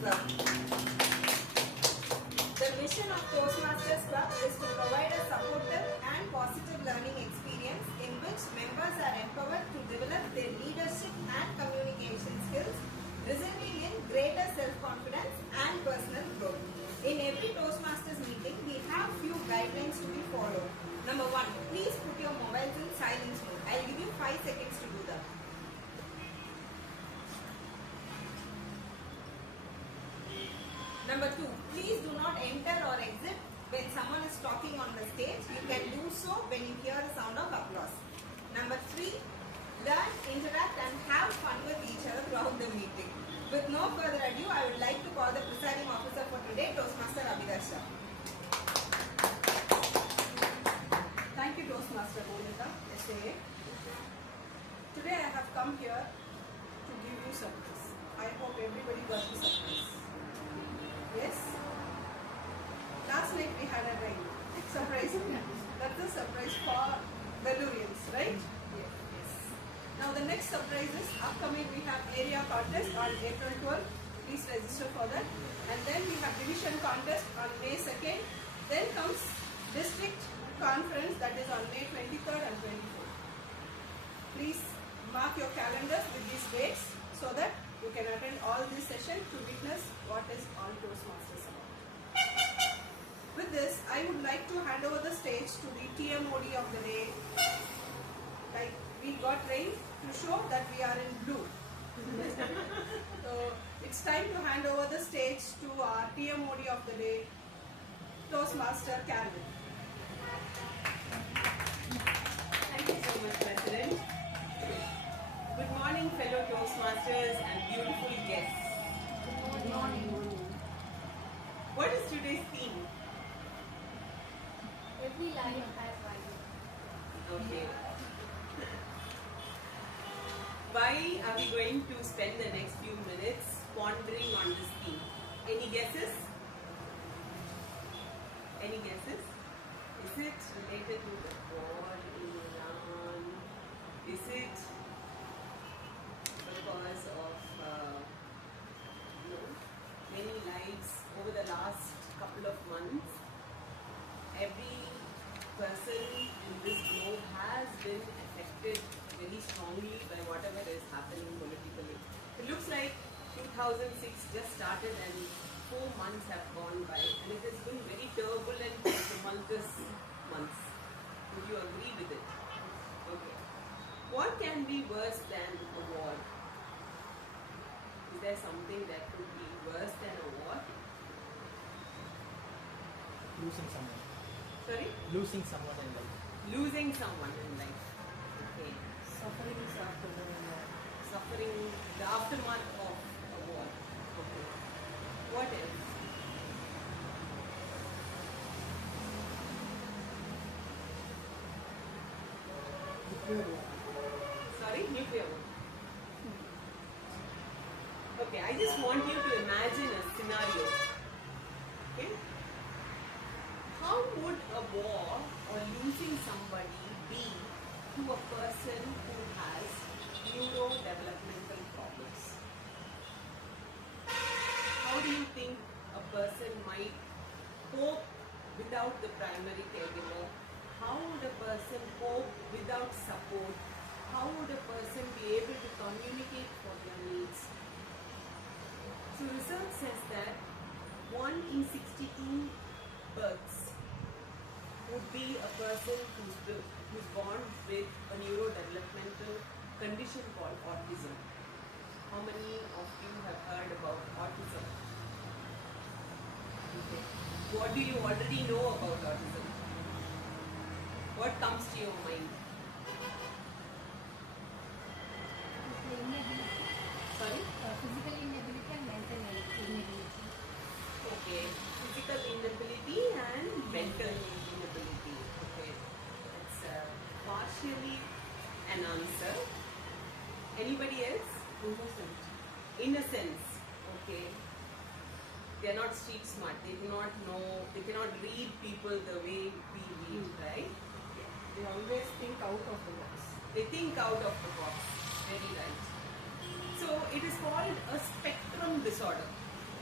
Club. The mission of Toastmasters Club is to provide a supportive and positive learning experience in which members are empowered to develop their leadership and communication skills, resulting in greater self-confidence and personal growth. In every Toastmasters meeting, we have few guidelines to be followed. Number 1, please put your mobiles in silence mode. I'll give you 5 seconds to do that. Number 2, please do not enter or exit when someone is talking on the stage. You can do so when you hear the sound of applause. Number 3, learn, interact and have fun with each other throughout the meeting. With no further ado, I would like to call the presiding officer for today, Toastmaster Abidha Shah. Thank you, Toastmaster Monica, SAA. Today I have come here to give you surprise. I hope everybody got the surprise. Yes? Last night we had a rain. Surprise. That's a surprise for Bellurians, right? Yes. Now the next surprise is upcoming. We have area contest on April 12th. Please register for that. And then we have division contest on May 2nd. Then comes district conference, that is on May 23rd and 24th. Please mark your calendars with these dates so that you can attend all this session to witness what is all Toastmasters about. With this, I would like to hand over the stage to the TMOD of the day. Like we got rain to show that we are in blue. So it's time to hand over the stage to our TMOD of the day, Toastmaster Carolyn. Thank you so much, President. Good morning, fellow Toastmasters and beautiful guests. Good morning. What is today's theme? Every life has value. Okay. Why are we going to spend the next few minutes pondering on this theme? Any guesses? Any guesses? Is it related to the war in Iran? Is it because of many lives over the last couple of months? Every person in this globe has been affected very strongly by whatever is happening politically. It looks like 2006 just started and 4 months have gone by and it has been very turbulent and tumultuous months. Would you agree with it? Okay. What can be worse than a war? Is there something that could be worse than a war? Losing someone. Sorry? Losing someone in life. Losing someone in life. Okay. Suffering is after the war. Suffering, the aftermath of a war. Okay. What else? Sorry, nuclear war. Okay, I just want you to imagine a scenario. Okay? How would a war or losing somebody be to a person who has neurodevelopmental problems? How do you think a person might cope without the primary caregiver? How would a person cope without support? How would a person be able to communicate for their needs? So research says that 1 in 62 births would be a person who's born with a neurodevelopmental condition called autism. How many of you have heard about autism? Okay. What do you already know about autism? What comes to your mind? Sorry? Physical inability and mental inability. Okay. Physical inability and mental inability. Okay. That's partially an answer. Anybody else? Innocence. Okay. They are not street smart. They do not know. They cannot read people the way we read, right? They always think out of the box. They think out of the box. Very right. So it is called a spectrum disorder.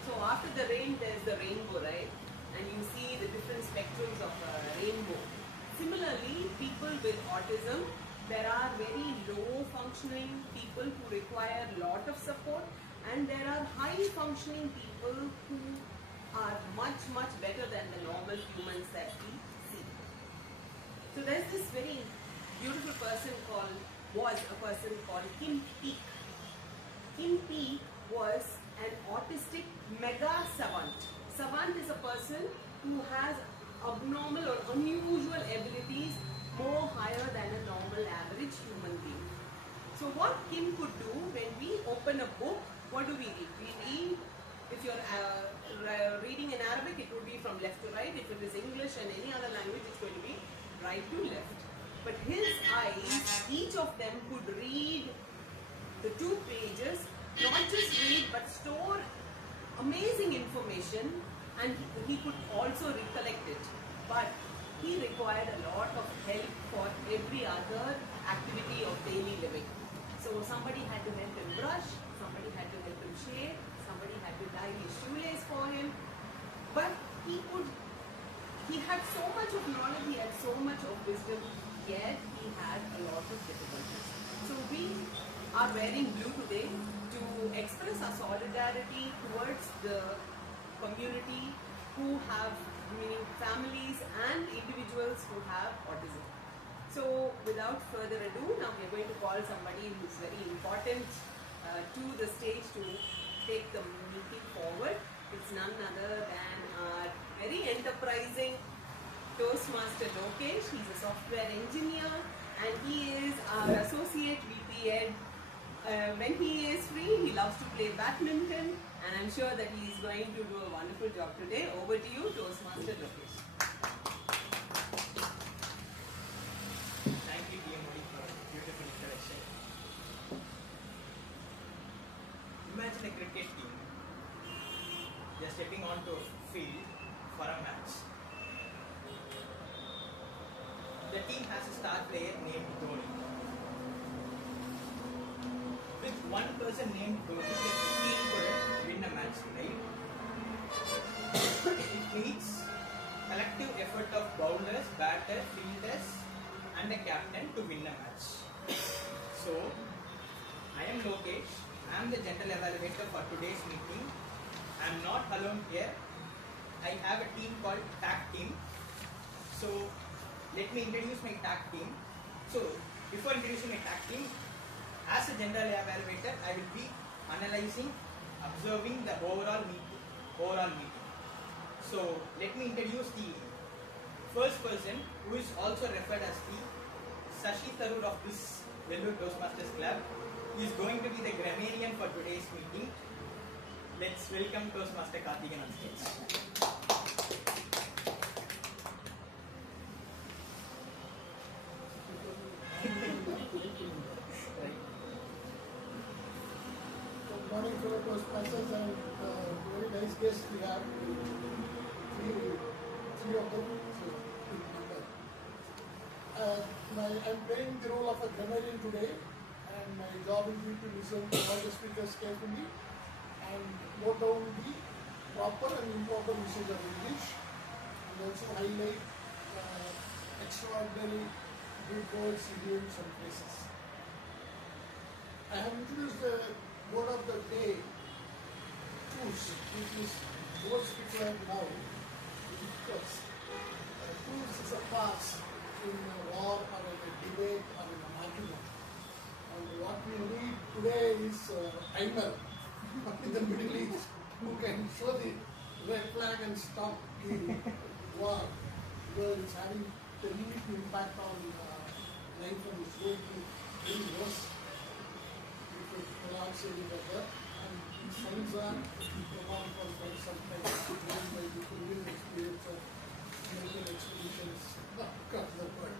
So after the rain, there's the rainbow, right? And you see the different spectrums of a rainbow. Similarly, people with autism, there are very low functioning people who require a lot of support, and there are high functioning people who are much, much better than the normal humans that we see. So there's this very beautiful person was a person called Kim Peek. Kim Peek was an autistic mega savant. Savant is a person who has abnormal or unusual abilities more higher than a normal average human being. So what Kim could do when we open a book, what do we read? We read, if you're reading in Arabic, it would be from left to right. If it is English and any other language, it's going to be right to left. But his eyes, each of them could read the 2 pages, not just read but store amazing information, and he could also recollect it. But he required a lot of help for every other activity of daily living. So somebody had to help him brush, somebody had to help him shave, somebody had to tie his shoelace for him. But he had so much of knowledge, he had so much of wisdom, yet he had a lot of difficulties. So we are wearing blue today to express our solidarity towards the community who have, meaning families and individuals who have autism. So without further ado, now we are going to call somebody who is very important to the stage to take the meeting forward. It's none other than our very enterprising Toastmaster Lokesh. He's a software engineer and he is our associate VP Ed. When he is free, he loves to play badminton, and I'm sure that he is going to do a wonderful job today. Over to you, Toastmaster Lokesh. Thank you, TMOD, for a beautiful introduction. Imagine a cricket team. They're stepping onto a field for a match. The team has a star player named Dhoni. With one person named Dhoni, the team couldn't win a match, right? It needs collective effort of bowlers, batters, fielders, and a captain to win a match. So, I am Lokesh. I am the general evaluator for today's meeting. I am not alone here. I have a team called Tag Team. So, let me introduce my tag team. So, before introducing my tag team, as a general evaluator, I will be analyzing, observing the overall meeting. So, let me introduce the first person, who is also referred as the Sashi Tharoor of this Vellore Toastmasters Club. He is going to be the grammarian for today's meeting. Let's welcome Toastmaster Karthikeyan on stage. Good morning, fellow Toastmasters, and very nice guests we have. Three of them. I'm playing the role of a grammarian today, and my job will be to listen to all the speakers carefully and note down the proper and improper usage of English, and also highlight extraordinary good words, idioms, and phrases. I have introduced the word of the day, truce, which is words which are now. Because truce is a pass in a war or in a debate or in an argument. And what we need today is a timer in the Middle East who can show the red flag and stop the war, because it's having a deep impact on life and it's going to be very worse. Saying better, and these signs are going on for quite some time, driven by the previous experience of medical expeditions across the world.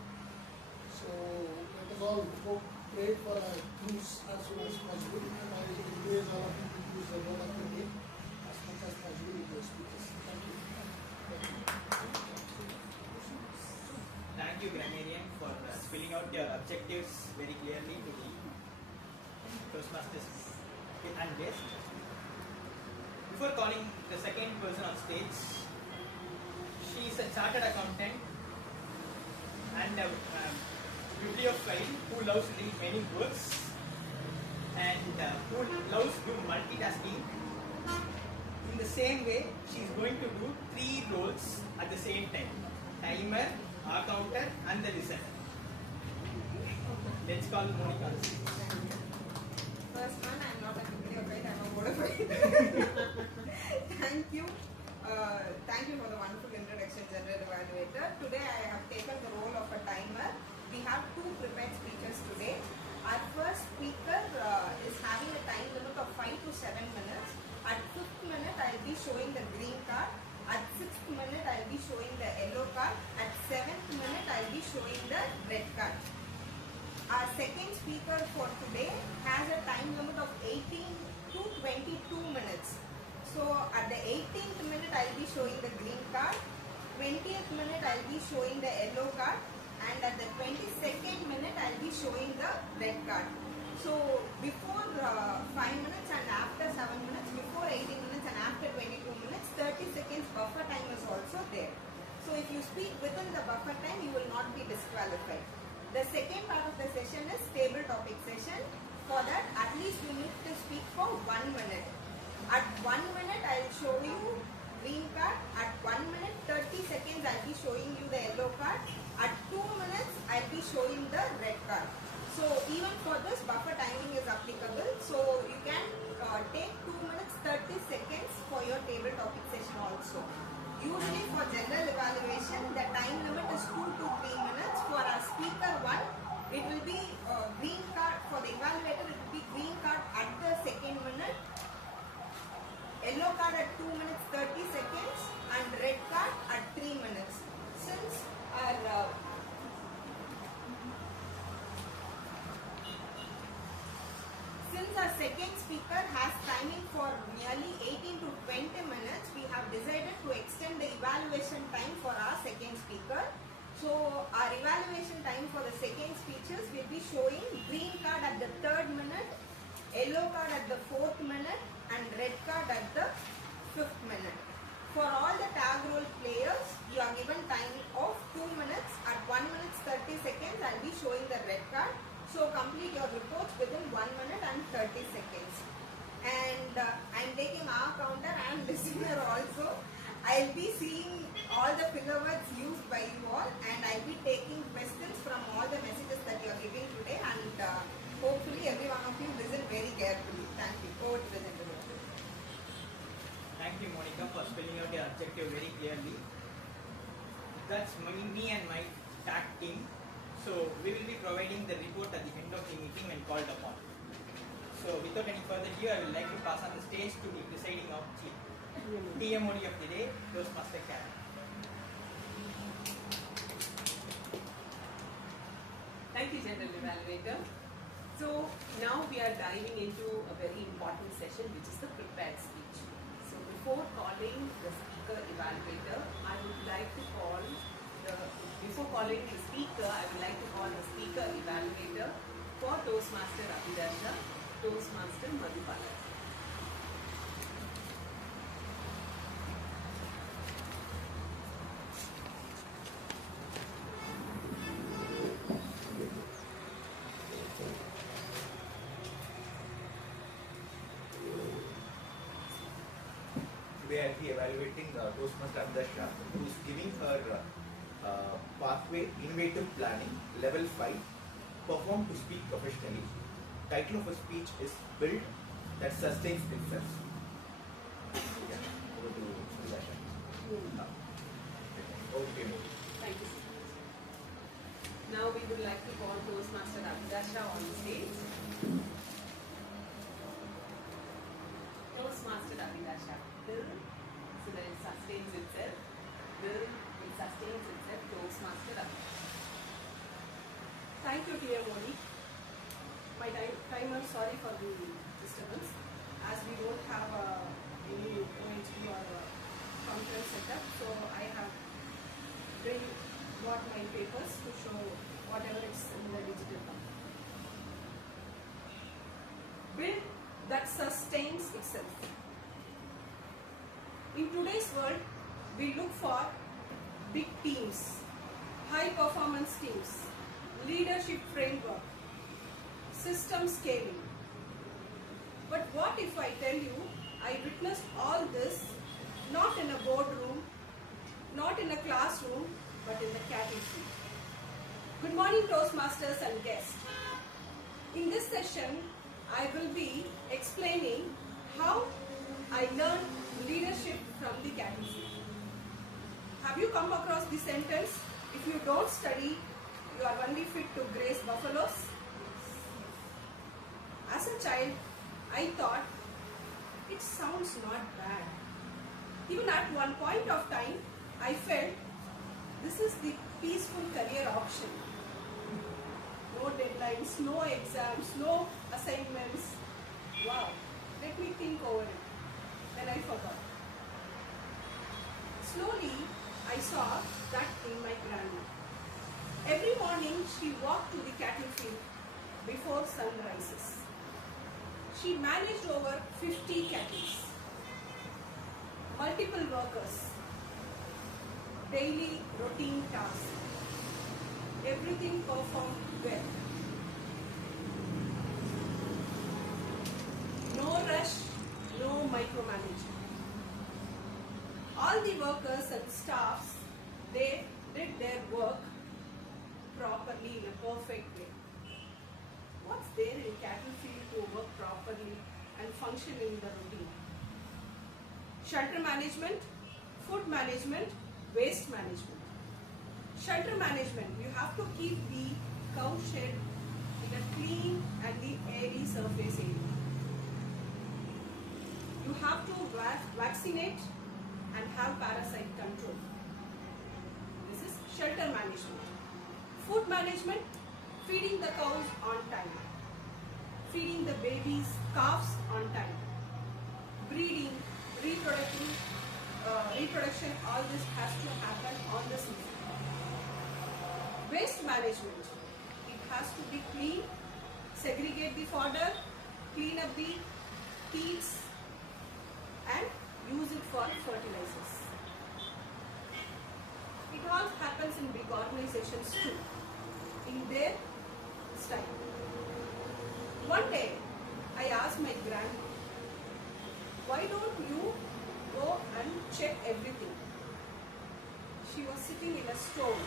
So let us all hope, pray for a truce as soon as possible, and I encourage all of you to use the word of the day as much as possible in your speeches. Thank you. Thank you, grammarian, for spelling out your objectives very clearly to the Toastmasters and guests. before calling the second person on stage, she is a chartered accountant and a bibliophile who loves reading many books and who loves to do multitasking. In the same way, she is going to do 3 roles at the same time: timer, accountant, and the listener. Let's call Monica. First one, I'm not a bibliophile, I'm a bodophile. Thank you. Thank you for the wonderful introduction, General Evaluator. Today I have taken the role of a timer. We have 2 prepared speakers today. Our first speaker is having a time limit of 5 to 7 minutes. At 5th minute, I'll be showing the green card. At 6th minute, I'll be showing the yellow card. At 7th minute, I'll be showing the red card. Our second speaker for today has a time limit of 18 to 22 minutes. So at the 18th minute, I'll be showing the green card. 20th minute, I'll be showing the yellow card. And at the 22nd minute, I'll be showing the red card. So before 5 minutes and after 7 minutes, before 18 minutes and after 22 minutes, 30 seconds buffer time is also there. So if you speak within the buffer time, you will not be disqualified. The second part of the session is table topic session. For that, at least you need to speak for 1 minute. At 1 minute, I'll show you green card. At 1 minute, 30 seconds, I'll be showing you the yellow card. At 2 minutes, I'll be showing the red card. So even for this, buffer timing is applicable. So you can take 2 minutes, 30 seconds for your table topic session also. Usually for general evaluation, the time limit is 2 to 3 minutes. For our speaker 1, it will be green card. For the evaluator, it will be green card at the 2nd minute, yellow card at 2 minutes 30 seconds, and red card at 3 minutes. Since our second speaker has timing for nearly 18 to 20 minutes, we have decided to extend the evaluation time for our second speaker. So our evaluation time for the second speeches will be showing green card at the 3rd minute, yellow card at the 4th minute, and red card at the 5th minute. For all the tag role players, you are given time of 2 minutes. At 1 minute 30 seconds, I'll be showing the red card. So complete your reports within 1 minute and 30 seconds. And I'm taking our counter and listener also. I'll be seeing all the filler words used by you all, and I'll be taking questions from all the messages that you are giving today, and hopefully every one of you listen very carefully. Thank you. Over to the gentleman. Thank you, Monica, for spelling out your objective very clearly. That's me and my tag team. So we will be providing the report at the end of the meeting when called upon. So without any further ado, I would like to pass on the stage to the presiding officer, TMOD of the day, Toastmaster Karen. Thank you, General Evaluator. So now we are diving into a very important session, which is the prepared speech. So before calling the speaker evaluator, I would like to call before calling the speaker, I would like to call the speaker evaluator for Toastmaster Abidha Shah, Toastmaster Madhupala. Today I'll be evaluating Toastmaster Abidha Shah, who is giving her pathway innovative planning level 5, perform to speak professionally. Title of her speech is Build That Sustains Itself. Yeah, over to Abidha Shah. Okay. Thank you so much. Now we would like to call Toastmaster Abidha Shah on stage. Toastmaster Abidha Shah. Build so that it sustains itself. Build, it sustains itself. Toastmaster Abidha Shah. Thank you, TMOD. My timer, sorry for the disturbance, as we don't have any OHP or conference setup, so I have got my papers to show whatever is in the digital form. Build that sustains itself. In today's world, we look for big teams, high performance teams, leadership framework, system scaling. But what if I tell you I witnessed all this not in a boardroom, not in a classroom, but in the cattle field? Good morning, Toastmasters and guests. In this session, I will be explaining how I learned leadership from the cattle field. Have you come across this sentence? If you don't study, you are only fit to graze buffaloes. As a child, I thought it sounds not bad. Even at one point of time, I felt this is the peaceful career option. No deadlines, no exams, no assignments. Wow, let me think over it. Then I forgot. Slowly, I saw that in my grandma. Every morning, she walked to the cattle field before sun rises. She managed over 50 cattle, multiple workers, daily routine tasks. Everything performed well. No rush, no micromanaging. All the workers and staffs, they did their work properly in a perfect way. What's there in cattle field to work properly and function in the routine? Shelter management, food management, waste management. Shelter management, you have to keep the cow shed in a clean and the airy surface area. You have to vaccinate and have parasite control. This is shelter management. Food management, feeding the cows on time, feeding the babies, calves on time, breeding, reproduction, all this has to happen on the season. Waste management, it has to be clean, segregate the fodder, clean up the teats and use it for fertilizers. It all happens in big organizations too, in their style. One day, I asked my grandma, why don't you go and check everything? She was sitting in a stove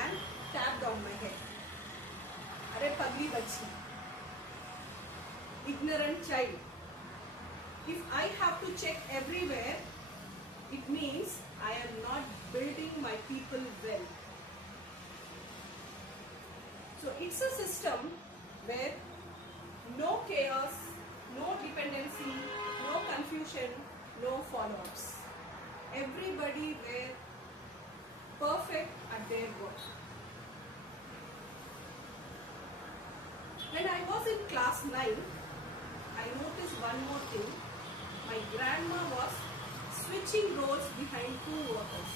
and tapped on my head. Arey pagli bachi, ignorant child. If I have to check everywhere, it means I am not building my people well. So it's a system where no chaos, no dependency, no confusion, no follow-ups. Everybody were perfect at their work. When I was in class 9, I noticed one more thing. My grandma was switching roles behind two workers.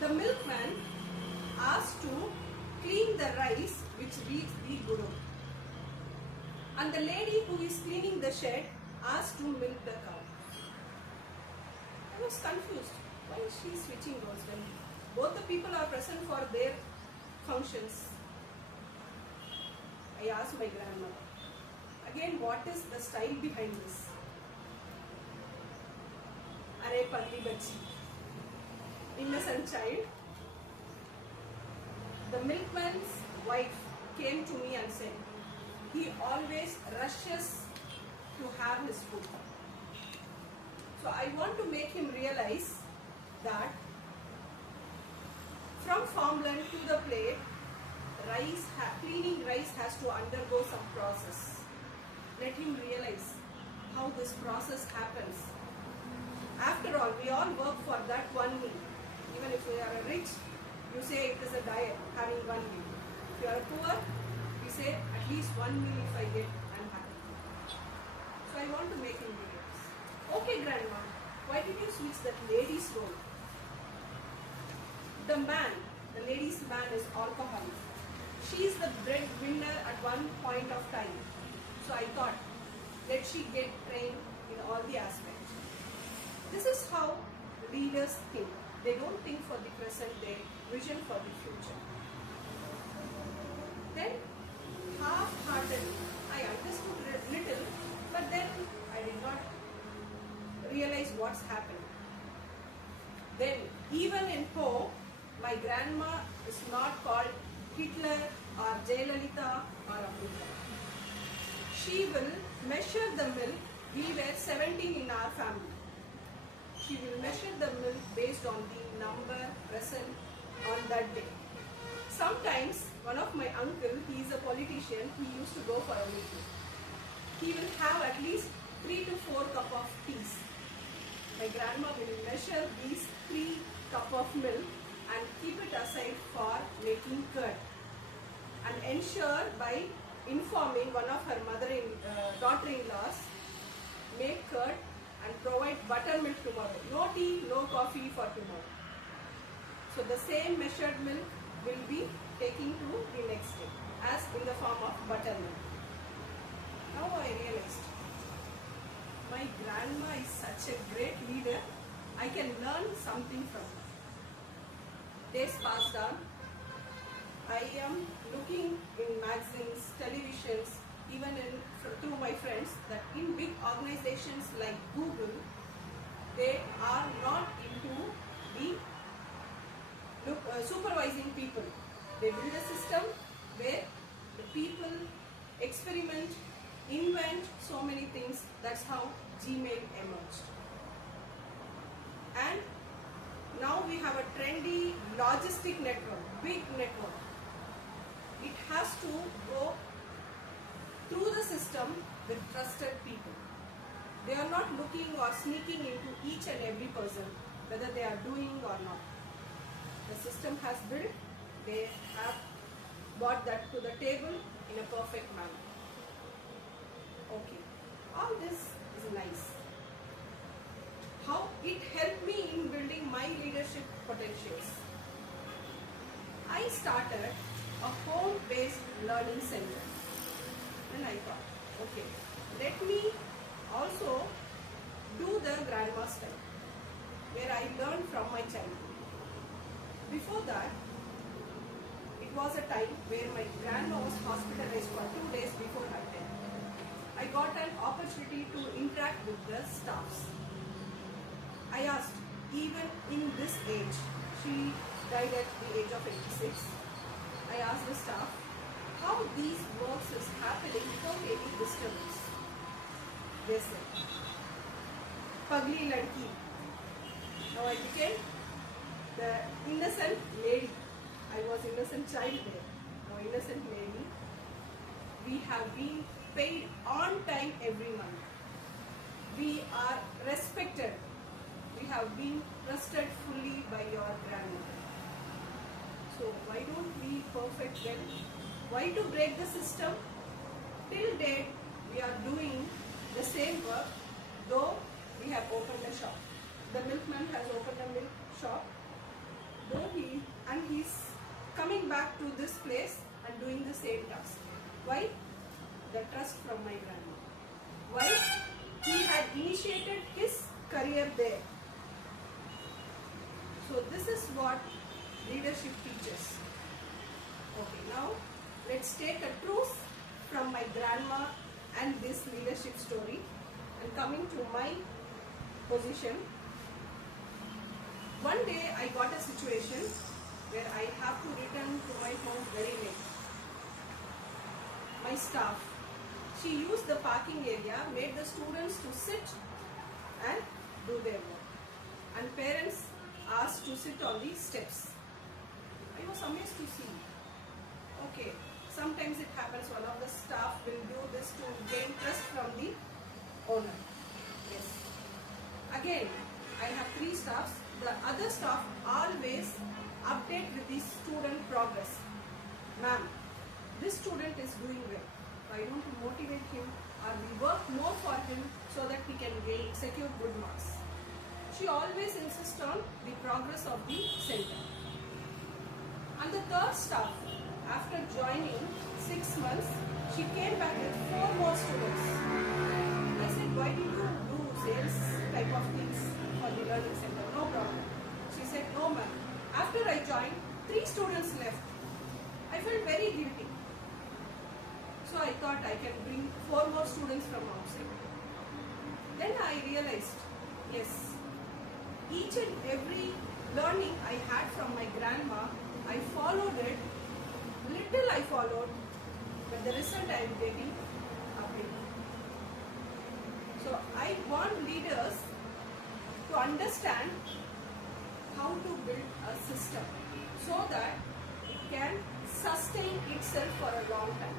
The milkman asked to clean the rice which reads the guru. And the lady who is cleaning the shed asked to milk the cow. I was confused. Why is she switching roles when both the people are present for their functions? I asked my grandmother. Again, what is the style behind this? Arey pagli bachi. Innocent child. The milkman's wife came to me and said, he always rushes to have his food. So I want to make him realize that from farmland to the plate, cleaning rice has to undergo some process. Let him realize how this process happens. After all, we all work for that one meal. Even if we are rich, you say it is a diet, having one meal. If you are poor, we say at least one meal if I get, I'm happy. So I want to make him realize. Okay, grandma, why did you switch that lady's role? The lady's man is alcoholic. She is the breadwinner at one point of time. So I thought, let she get trained in all the aspects. This is how leaders think. They don't think for the present, they vision for the future. Then, half-heartedly, I understood little, but then I did not realize what's happening. Then, even in home, my grandma is not called Hitler or Jayalalitha or Abidha. She will measure the milk. We were 17 in our family. She will measure the milk based on the number present on that day. Sometimes, one of my uncle, he is a politician, he used to go for a meeting. He will have at least 3 to 4 cup of teas. My grandma will measure these 3 cup of milk and keep it aside for making curd, and ensure by informing one of her daughter-in-laws, make curd and provide buttermilk tomorrow. No tea, no coffee for tomorrow. So the same measured milk will be taken to the next day as in the form of buttermilk. Now I realized my grandma is such a great leader. I can learn something from her. Days passed on. I am looking in magazines, televisions, even through my friends, that in big organizations like Google, they are not into the supervising people. They build a system where the people experiment, invent so many things. That's how Gmail emerged. And now we have a trendy logistic network, big network. It has to go through the system with trusted people. They are not looking or sneaking into each and every person, whether they are doing or not. The system has built, they have brought that to the table in a perfect manner. Okay, all this is nice. How it helped me in building my leadership potentials. I started a home-based learning center. And I thought, okay, let me also do the grandma style, where I learned from my childhood. Before that, it was a time where my grandma was hospitalized for 2 days before her death. I got an opportunity to interact with the staffs. I asked, even in this age, she died at the age of 86. I asked the staff how these works is happening without any disturbance. They said, Pagli Ladki. Now I became the innocent lady. I was innocent child there. Now innocent lady. We have been paid on time every month. We are respected. We have been trusted fully by your grandmother. So why don't we perfect them? Why to break the system? Till date, we are doing the same work, though we have opened a shop. The milkman has opened a milk shop, though he's coming back to this place and doing the same task. Why? The trust from my grandma. Why? He had initiated his career there. So this is what leadership teaches. Okay, now let's take a truth from my grandma and this leadership story, and coming to my position. One day I got a situation where I have to return to my home very late. My staff, she used the parking area, made the students to sit and do their work, and parents asked to sit on the steps. I was amazed to see. Okay, sometimes it happens one of the staff will do this to gain trust from the owner. Yes. Again, I have 3 staffs. The other staff always update with the student progress. Ma'am, this student is doing well. Why don't you motivate him, or we work more for him so that he can secure good marks. She always insists on the progress of the center. And the 3rd staff, after joining 6 months, she came back with 4 more students. I said, why did you do sales type of things for the learning center, no problem. She said, no ma'am. After I joined, 3 students left. I felt very guilty. So I thought I can bring 4 more students from outside. Then I realized, yes, each and every learning I had from my grandma, I followed it. Little I followed, but the result I am getting update. So I want leaders to understand how to build a system so that it can sustain itself for a long time.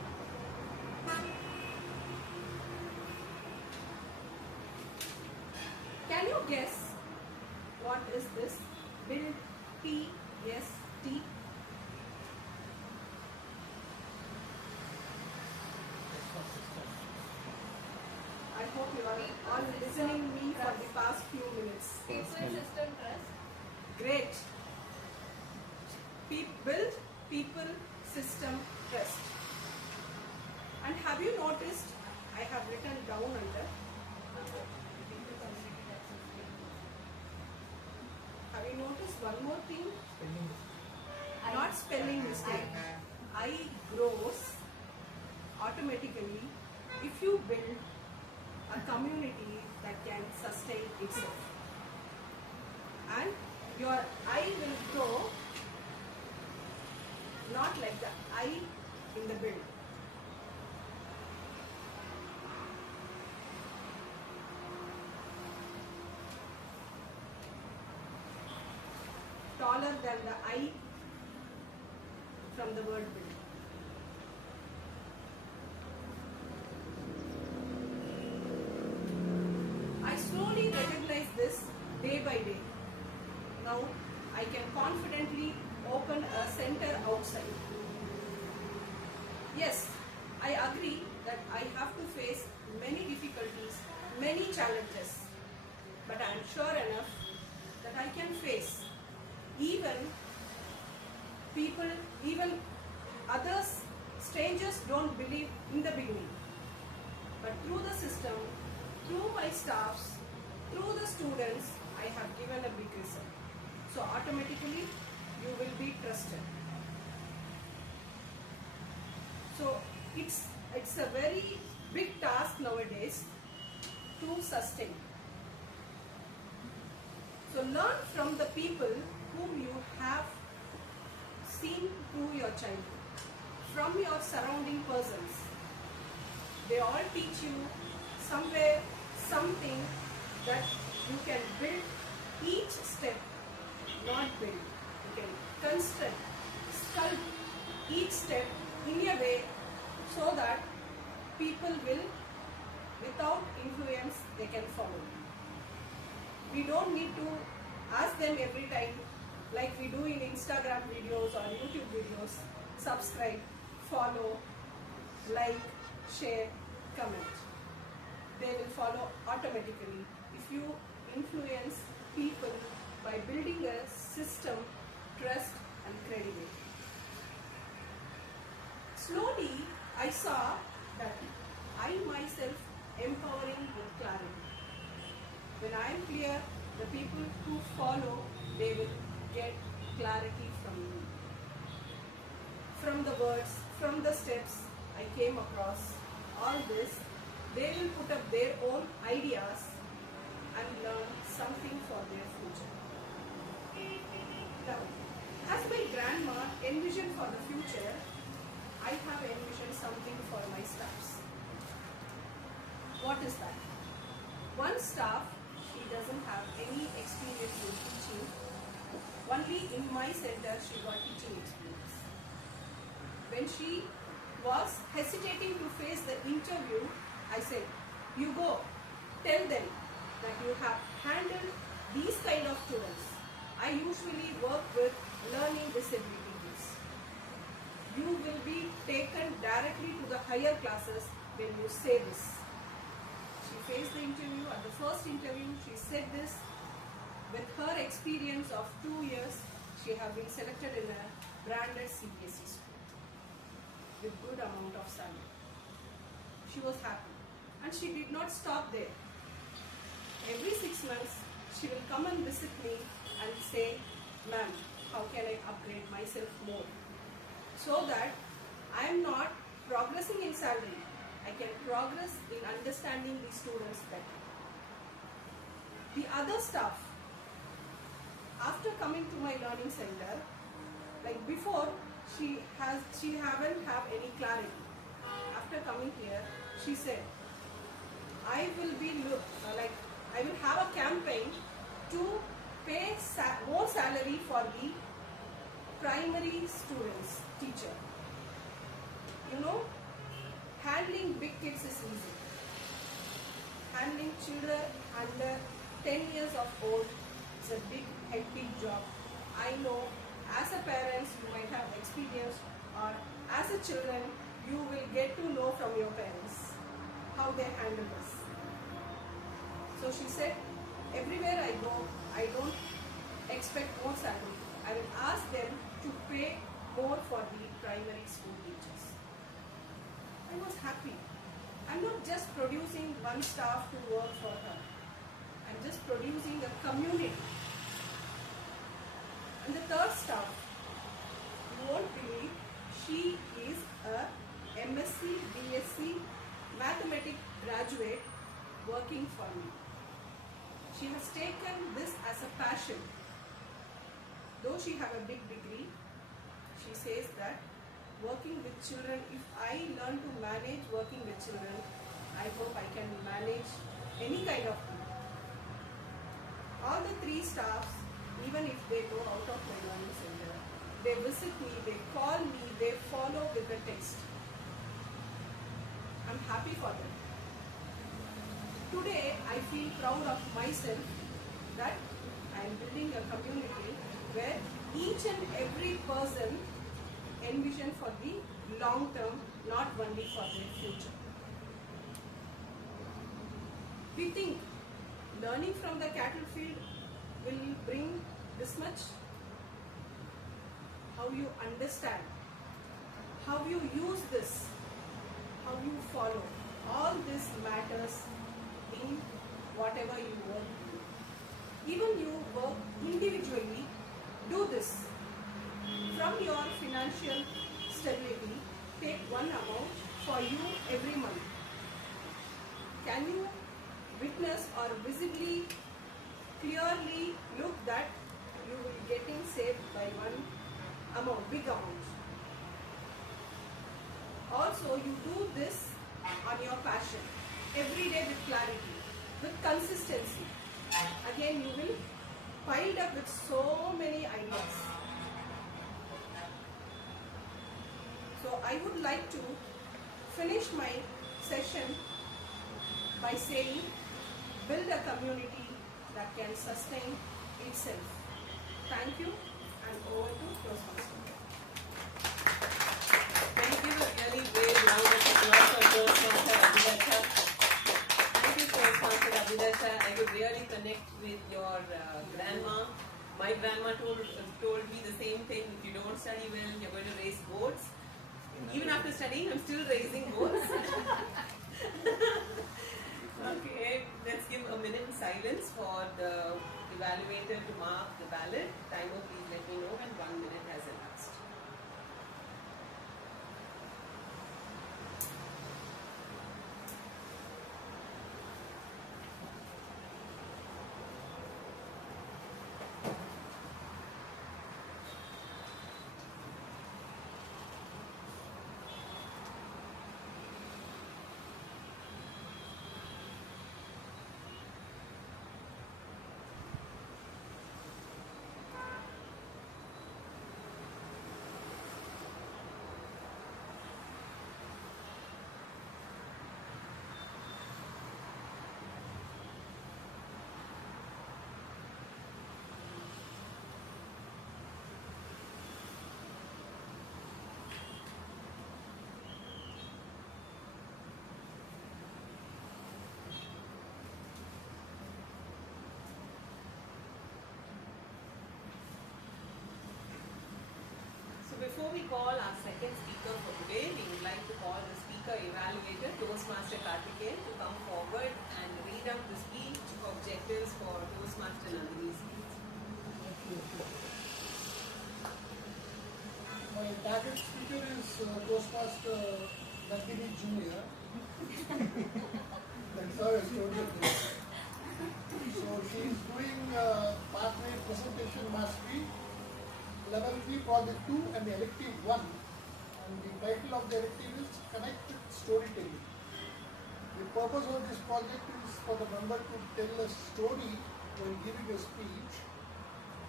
Can you guess what is this? Build, T-S-T. I hope you are all listening me for the past few minutes. People system trust. Great. Build, people, system, trust. And have you noticed, I have written down under, have you noticed one more thing? Not spelling mistake. I grows automatically if you build a community that can sustain itself. And your I will grow not like the I in the build. Taller than the I from the word build. I slowly recognize this day by day. Now I can confidently open a center outside. Yes, I agree that I have to face many difficulties, many challenges, but I am sure enough that I can face even people, even others, strangers don't believe in the beginning. But through the system, through my staffs, through the students, I have given a big result. So automatically, you will be trusted. So it's a very big task nowadays to sustain. So learn from the people whom you have seen through your childhood, from your surrounding persons. They all teach you somewhere something that you can build each step, not build. You can construct, sculpt each step in a way so that people will, without influence, they can follow. We don't need to ask them every time, like we do in Instagram videos or YouTube videos, subscribe, follow, like, share, comment. They will follow automatically if you influence people by building a system, trust and credibility. Slowly, I saw that I myself empowering with clarity. When I am clear, the people who follow, they will get clarity from me. From the words, from the steps I came across, all this, they will put up their own ideas and learn something for their future. Now, as my grandma envisioned for the future, I have envisioned something for my staffs. What is that? One staff, she doesn't have any experience in teaching. Only in my center she got teaching experience. When she was hesitating to face the interview, I said, you go, tell them that you have handled these kind of students. I usually work with learning disabilities. You will be taken directly to the higher classes when you say this. She faced the interview. At the first interview, she said this. With her experience of 2 years, she have been selected in a branded CBSE school with good amount of salary. She was happy. And she did not stop there. Every 6 months, she will come and visit me and say, ma'am, how can I upgrade myself more? So that I am not progressing in salary, I can progress in understanding the students better. The other stuff, after coming to my learning center, like before, she haven't have any clarity. After coming here, she said, I will have a campaign to pay more salary for the primary students teacher. You know, handling big kids is easy. Handling children under 10 years of old is a big hectic job. I know as a parents you might have experience, or as a children you will get to know from your parents how they handle this. So she said, everywhere I go, I don't expect more salary. I will ask them to pay more for the primary school teachers. I was happy. I'm not just producing one staff to work for her. I'm just producing a community. And the third staff, you won't believe, she is a MSc, BSc mathematics graduate working for me. She has taken this as a passion. Though she have a big degree, she says that working with children, if I learn to manage working with children, I hope I can manage any kind of people. All the three staffs, even if they go out of my learning center, they visit me, they call me, they follow with the text. I'm happy for them. Today, I feel proud of myself that I am building a community where each and every person envision for the long term, not only for their future. We think learning from the cattle field will bring this much. How you understand, how you use this, how you follow, all this matters in whatever you work. Even you work individually, do this. From your financial stability, take one amount for you every month. Can you witness or visibly, clearly look that you will be getting saved by one amount, big amount. Also, you do this on your passion, every day with clarity, with consistency. Again, you will pile up with so many ideas. So, I would like to finish my session by saying, build a community that can sustain itself. Thank you, and over to Toastmaster. Thank you. A really big round of applause for Toastmaster Abidha Shah. Thank you, Toastmaster Abidha Shah. I could really connect with your grandma. My grandma told me the same thing. If you don't study well, you're going to raise goats. Even after studying, I'm still raising goats. Okay, let's give a minute in silence for the evaluator to mark the ballot. Timer, please let me know when 1 minute has elapsed. Before we call our second speaker for today, we would like to call the speaker evaluator, Toastmaster Karthikeyan, to come forward and read out the speech objectives for Toastmaster Toastmaster Nandhini Junior. That's how I told you this. So she is doing pathway presentation mastery, level 3 project 2 and the elective 1. And the title of the elective is Connected Storytelling. The purpose of this project is for the member to tell a story when giving a speech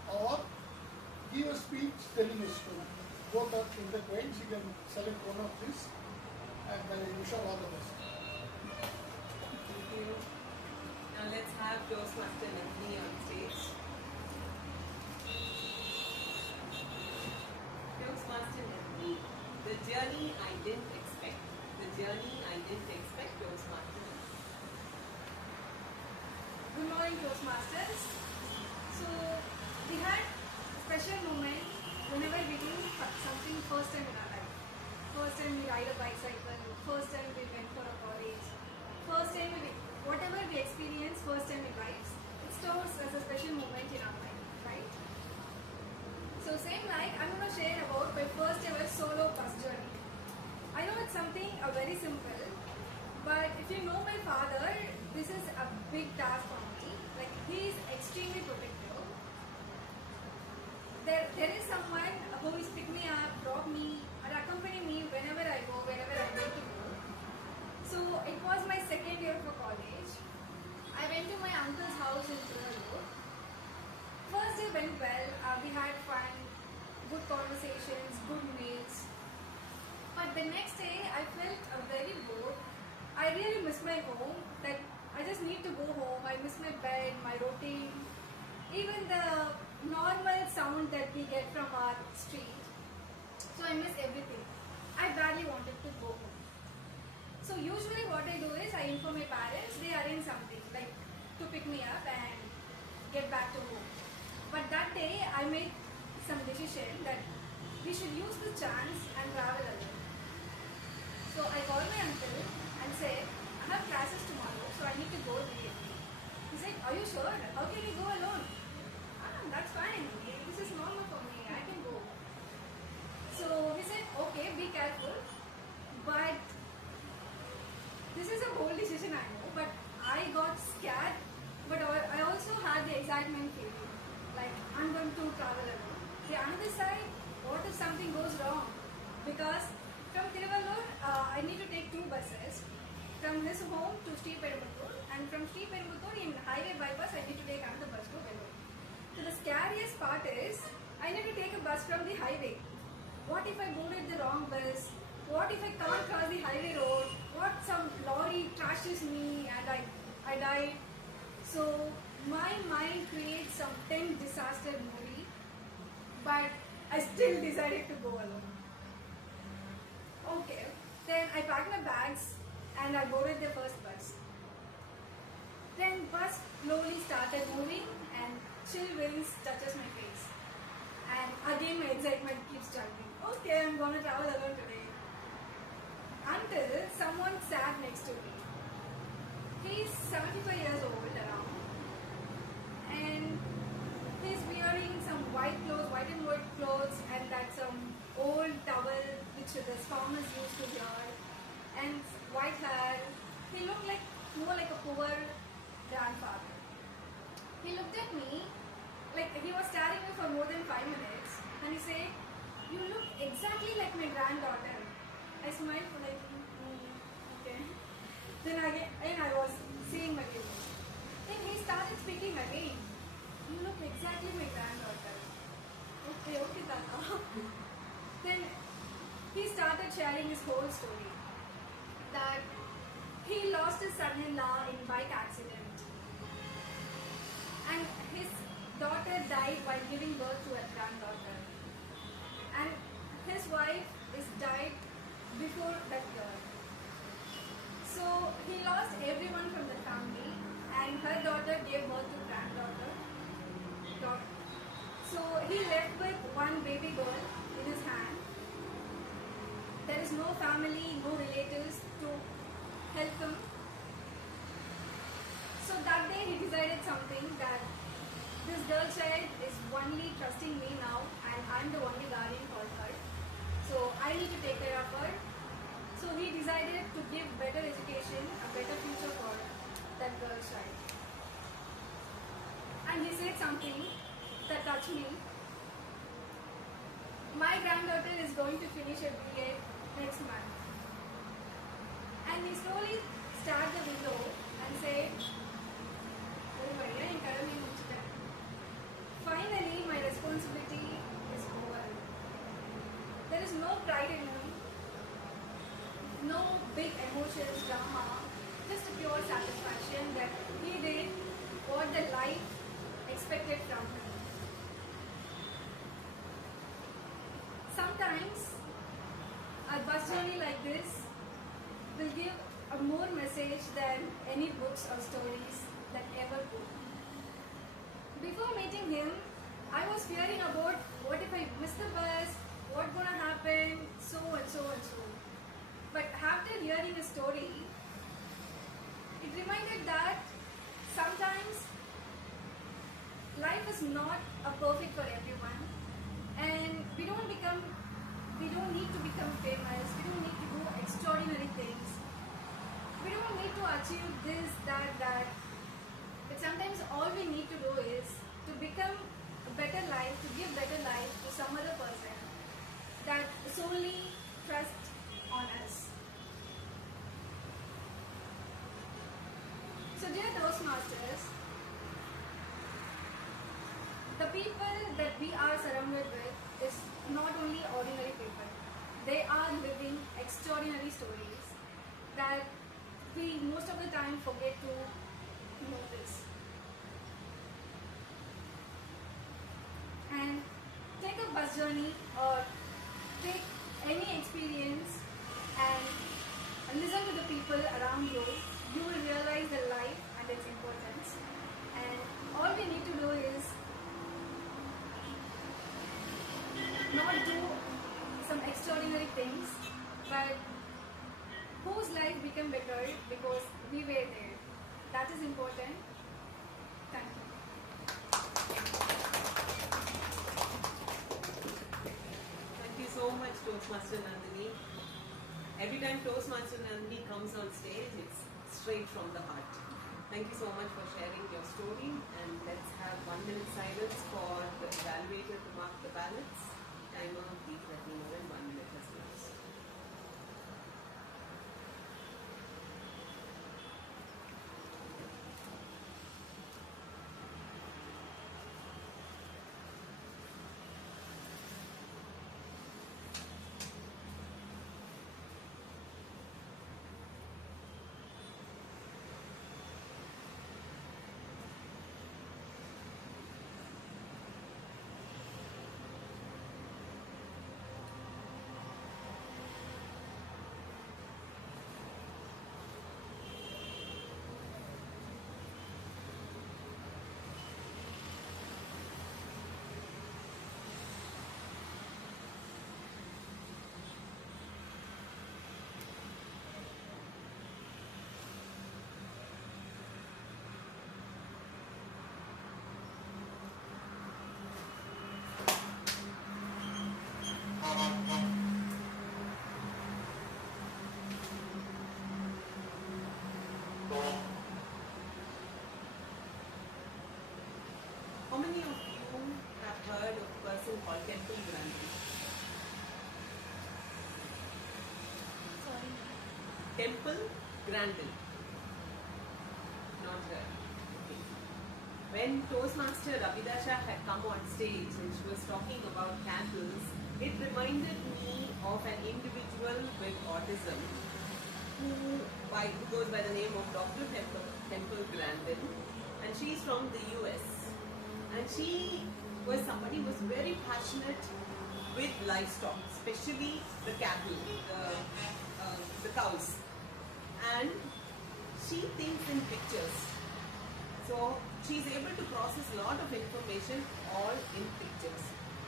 or give a speech telling a story. Both are intertwined. You can select one of these and I wish you all the best. Thank you. Now let's have Toastmaster Nandhini on stage. Toastmaster Nandhini, the journey I didn't expect. The journey I didn't expect, Toastmaster Nandhini. Good morning, Toastmasters. So, we had a special moment whenever we do something first time in our life. First time we ride a bicycle, first time we went for a college, first time whatever we experience first time in life, it stores as a special moment in our life, right? So same like I'm going to share about my first ever solo bus journey. I know it's something very simple, but if you know my father, this is a big task for me. Like he is extremely protective. There is someone who is pick me up, drop me, or accompany me whenever I go, wherever I need to go. So it was my second year for college. I went to my uncle's house in Tirunelveli. First day went well. We had fun, good conversations, good meals. But the next day I felt very bored. I really miss my home. That I just need to go home. I miss my bed, my routine, even the normal sound that we get from our street. So I miss everything. I badly wanted to go home. So usually what I do is I inform my parents, they arrange something like to pick me up and get back to home. But that day I made some decision that we should use the chance and travel alone. So I called my uncle and said, I have classes tomorrow, so I need to go immediately. He said, are you sure? How can you go alone? That's fine. This is normal for me. I can go. So he said, okay, be careful. But this is a bold decision, I know. But I got scared. But I also had the excitement feeling. Like, I'm going to travel alone. The another side, what if something goes wrong? Because from Tiruvallur, I need to take 2 buses. From his home to Sri Perumbudur. And from Sri Perumbudur, in highway bypass, I need to take another bus to Vellore. So the scariest part is, I need to take a bus from the highway. What if I boarded the wrong bus? What if I can't cross the highway road? What some lorry trashes me and I die? So my mind creates some 10 disaster movie, but I still decided to go alone. Okay, then I packed my bags and I boarded the first bus. Then bus slowly started moving and chill winds touches my face. And again my excitement keeps jumping. Okay, I'm gonna travel alone today. Until someone sat next to me. He's 75 years old around. And he's wearing some white and white clothes and that some old towel which the farmers used to wear. And white hair. He looked like more like a poor grandfather. He looked at me, like he was staring at me for more than 5 minutes, and he said, you look exactly like my granddaughter. I smiled for like, okay. Then again, and I was seeing my view. Then he started speaking again. You look exactly my granddaughter. Okay, Tata. Then he started sharing his whole story. That he lost his son-in-law in bike accident. And his daughter died while giving birth to a granddaughter. And his wife is died before that year. So he lost everyone from the family and her daughter gave birth to granddaughter. So he left with one baby girl in his hand. There is no family, no relatives to help him. So that day he decided something that this girl child is only trusting me now and I'm the only guardian for her. So I need to take care of her. So he decided to give better education, a better future for that girl's child. And he said something that touched me. My granddaughter is going to finish her BA next month. And he slowly started the window and said, "Oh, Maria, in kadami muchita." Finally, my responsibility is over. There is no pride in him, no big emotions, drama, just a pure satisfaction that he did what the life expected from him. Sometimes a bus journey like this will give a more message than any books or stories that ever could. Before meeting him, I was fearing about what if I miss the bus, what's gonna happen, so and so and so. But after hearing his story, it reminded that sometimes life is not a perfect for everyone, and we don't need to become famous, we don't need to do extraordinary things, we don't need to achieve this, that, but sometimes all we need to do is to become a better life, to give better life to some other person that solely trusts on us. So dear Toastmasters, the people that we are surrounded with is not only ordinary people. They are living extraordinary stories that we most of the time forget to notice. And take a bus journey or take any experience and listen to the people around you. You will realize the life and its importance. And all we need to do is not do some extraordinary things, but whose life became better because we were there. That is important. Thank you. Thank you so much, Toastmaster Nandhini. Every time Toastmaster Nandhini comes on stage, it's straight from the heart. Thank you so much for sharing your story, and let's have 1 minute silence for the evaluator to mark the ballots. Timer, please let me know when 1 minute has closed. How many of you have heard of a person called Temple Grandin? Sorry. Temple Grandin. Not her. Okay. When Toastmaster Abidha Shah had come on stage and she was talking about candles, it reminded me of an individual with autism who goes by the name of Dr. Temple Grandin, and she's from the US. And she was somebody who was very passionate with livestock, especially the cattle, the cows. And she thinks in pictures. So she's able to process a lot of information all in pictures.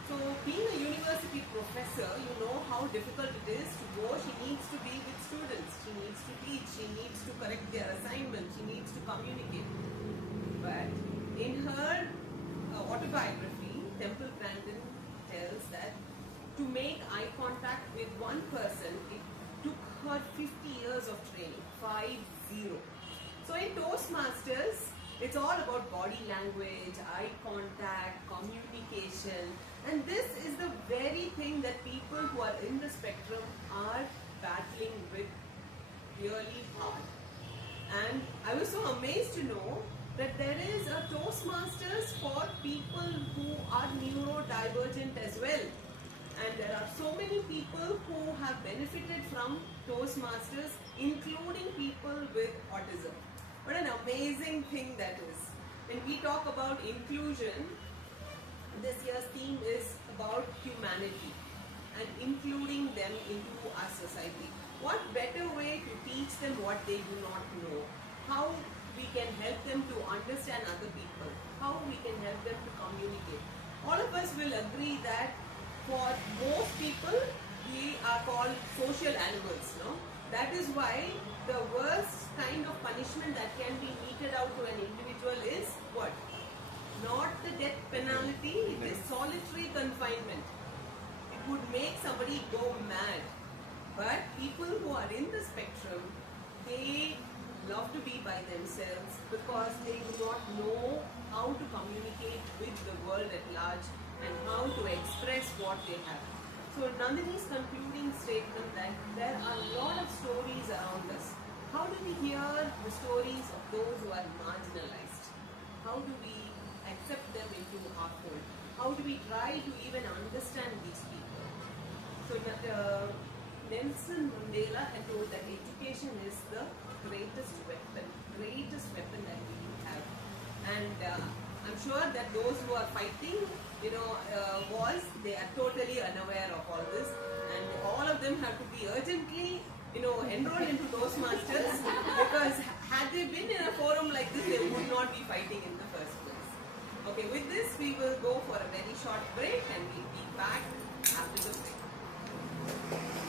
So being a university professor, you know how difficult it is to go. She needs to be with students. She needs to teach. She needs to correct their assignments. She needs to communicate. But in her autobiography, Temple Grandin tells that to to make eye contact with one person, it took her 50 years of training, 50. So in Toastmasters, it's all about body language, eye contact, communication, and this is the very thing that people who are in the spectrum are battling with really hard. And I was so amazed to know that there is a Toastmasters for people who are neurodivergent as well. And there are so many people who have benefited from Toastmasters, including people with autism. What an amazing thing that is. When we talk about inclusion, this year's theme is about humanity and including them into our society. What better way to teach them what they do not know? How we can help them to understand other people? How we can help them to communicate? All of us will agree that for most people, we are called social animals, no? That is why the worst kind of punishment that can be meted out to an individual is what? Not the death penalty, it is solitary confinement. It would make somebody go mad. But people who are in the spectrum, they love to be by themselves because they do not know how to communicate with the world at large and how to express what they have. So Nandhini's concluding statement that there are a lot of stories around us. How do we hear the stories of those who are marginalized? How do we accept them into our fold? How do we try to even understand these people? So Nelson Mandela had told that education is the greatest weapon that we have. And I'm sure that those who are fighting, wars, they are totally unaware of all this, and all of them have to be urgently, enrolled into Toastmasters because had they been in a forum like this, they would not be fighting in the first place. Okay, with this we will go for a very short break and we'll be back after the break.